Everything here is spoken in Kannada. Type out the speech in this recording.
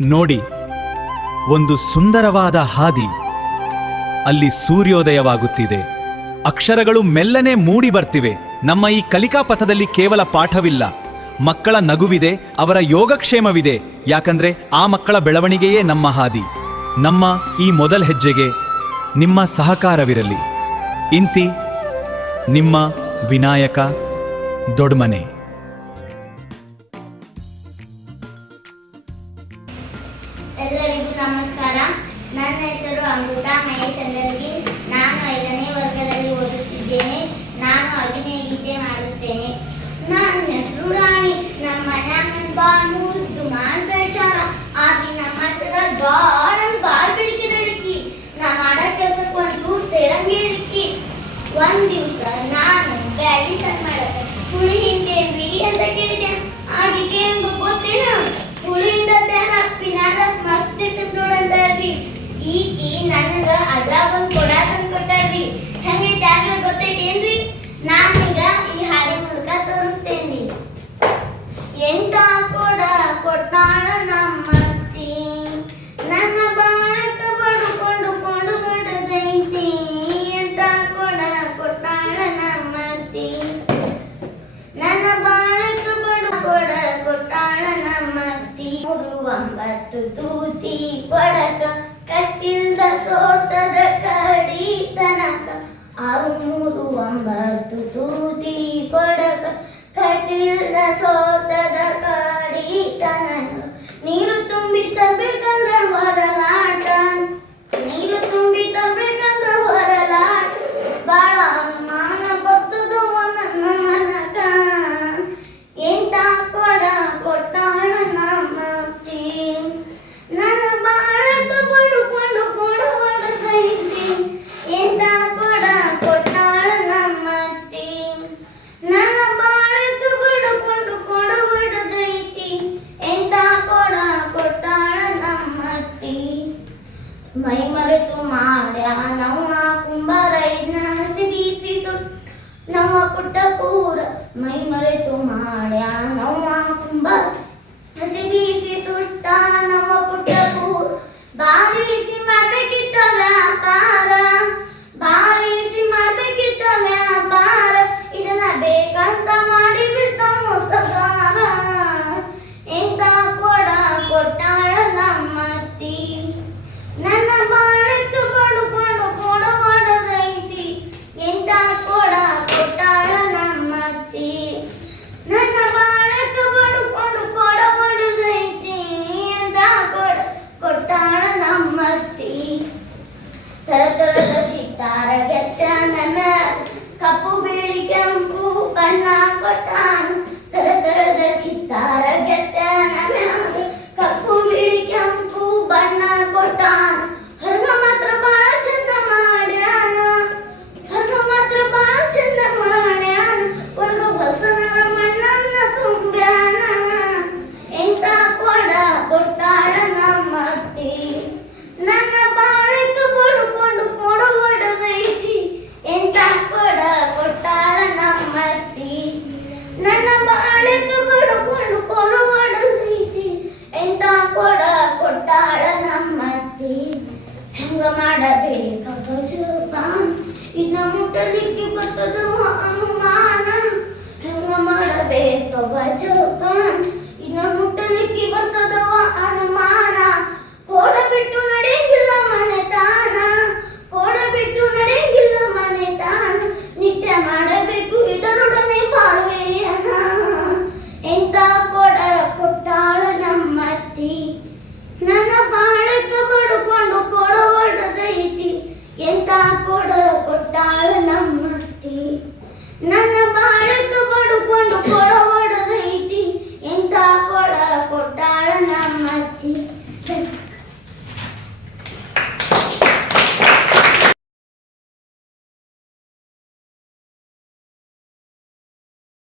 ನೋಡಿ, ಒಂದು ಸುಂದರವಾದ ಹಾದಿ. ಅಲ್ಲಿ ಸೂರ್ಯೋದಯವಾಗುತ್ತಿದೆ. ಅಕ್ಷರಗಳು ಮೆಲ್ಲನೆ ಮೂಡಿ ಬರ್ತಿವೆ. ನಮ್ಮ ಈ ಕಲಿಕಾ ಪಥದಲ್ಲಿ ಕೇವಲ ಪಾಠವಿಲ್ಲ, ಮಕ್ಕಳ ನಗುವಿದೆ, ಅವರ ಯೋಗಕ್ಷೇಮವಿದೆ. ಯಾಕಂದ್ರೆ ಆ ಮಕ್ಕಳ ಬೆಳವಣಿಗೆಯೇ ನಮ್ಮ ಹಾದಿ. ನಮ್ಮ ಈ ಮೊದಲ ಹೆಜ್ಜೆಗೆ ನಿಮ್ಮ ಸಹಕಾರವಿರಲಿ. ಇಂತಿ ನಿಮ್ಮ ವಿನಾಯಕ ದೊಡ್ಮನೆ. ಎಲ್ಲರಿಗೂ ನಮಸ್ಕಾರ. ನನ್ನ ಹೆಸರು ಅಮೃತ ಮಹೇಶ್ ಅಂದರ್ಗಿ. ನಾನು 5ನೇ ವರ್ಗದಲ್ಲಿ ಓದುತ್ತಿದ್ದೇನೆ. ನಾನು ಅಭಿನಯ ಗೀತೆ ಮಾಡುತ್ತೇನೆ. ನನ್ನ ಹೆಸರು ರಾಣಿ. ನಮ್ಮ ಮನ್ಯಾಗ ಬಾಳ್ ಮುದ್ದು ಮಾಡ್ಬೇಷಾರ ಆಗಿ ನಮ್ಮ ಹತ್ತದ ಬಾಳ್ ಬೆಳಕಿ ನಾ ಮಾಡೋ ಕೆಲ್ಸಕ್ಕೆ ಒಂಚೂರು ಸೇರಂಗೇಳಿಕ್ಕಿ. ಒಂದ್ ದಿವ್ಸ ನಾನು ಬ್ಯಾಡಿ ಸಣ್ಣ ಮಾಡಕ್ಕೆ ಹುಳಿ ಹಿಂಡೇನ್ರಿ ಅಂತ ಕೇಳಿದೆ. ಆಗಿಗೆ ಗೊತ್ತೇನ ಹುಳಿಯಿಂದ ಪಿನಾರಕ್ ಮಸ್ತ್ ಇರ್ತದ ನೋಡಂದ್ರಿ. ಈಕಿ ನನಗ ಅದ್ರಾಗ ಒಂದ್ ಕೊಡ ತಂದ್ ಕೊಟ್ಟಾರ್ರಿ. ಹೆಂಗೆ ಟ್ಯಾಗ್ರ ಗೊತ್ತೈತೇನ್ರಿ? ನಾನೀಗ ಈ ಹಾಡಿನ ಮೂಲಕ ತೋರಿಸ್ತೇನ್ರಿ. ಎಂತ ಕೊಡ ಕೊಟ್ಟಾಳ ನಮ್ಮತ್ತಿ, ನನ್ನ ಬಾಳಕ ಬಡ್ಕೊಂಡು ಹೊಡೆದೈತಿ. ಎಂತ ಕೊಡ ಕೊಟ್ಟಾಳ ನಮ್ಮತ್ತಿ, ನನ್ನ ಬಾಳಕ ಕೊಡ ಕೊಟ್ಟಾಳ ನಮ್ಮತ್ತಿ. 9 ತೂತಿ ಕೊಡಕ ಕಟ್ಟಿಲ್ದ ಸೋಟದ ಕಡಿ ತನಕ. 6 ತೂತಿ ಕೊಡಕ ಕಟ್ಟಿಲ್ದ ಸೋಟದ ಕಡಿ ತನಕ. ನೀರು ತುಂಬಿ ತರ್ಬೇಕಂದ್ರ ಹೊರಲಾಟ, ನೀರು ತುಂಬಿ ತರ್ಬೇಕಂದ್ರ ಹೊರಲಾಟ. ಬಾಳ ಅನುಮಾನ ಬರ್ತದ ನನ್ನ ಮನಕ. ಎಂತ ಕೊಡ ಕೊಟ್ಟಾಳ ನಮ್ಮತ್ತಿ, ನನ್ನ ಬಾಳಕ ಬಡ್ಕೊಂಡು ಹೊಡೆದೈತಿ. ಎಂತ ಕೊಡ ಕೊಟ್ಟಾಳ ನಮ್ಮತ್ತಿ, ನನ್ನ ಬಾಳಕ ಬಡ್ಕೊಂಡು ಹೊಡೆದೈತಿ. ಎಂತ ಕೊಡ ಕೊಟ್ಟಾಳ ನಮ್ಮತ್ತಿ. ಮೈ ಮರೆತು ಮಾಡ್ಯಾ ನವ್ವ ಕುಂಬಾರ ಇದನ್ನ ಹಸಿ ಬೀಸಿ ಸುಟ್ಟ ನವ್ವ ಪುಟ್ಟ ಪೂರ. ಮೈ ಮರೆತು ಮಾಡ್ಯಾ ನವ್ವ ಕುಂಬಾರ ಹಸಿ ಬೀಸಿ ಸುಟ್ಟ ನವ್ವ ಪುಟ್ಟ ಪೂರ. ಬಾರಿಸಿ ಮಾಡ್ಬೇಕಿತ್ತ ವ್ಯಾಪಾರ, ಬಾರಿಸಿ ಮಾಡ್ಬೇಕಿತ್ತ ವ್ಯಾಪಾರ. ಇದನ್ನ ಬೇಕಂತ ಮಾಡಿಬಿಟ್ಟ ಮೋಸಗಾರ. ಎಂತ ಕೊಡ ಕೊಟ್ಟಾಳ ನಮ್ಮ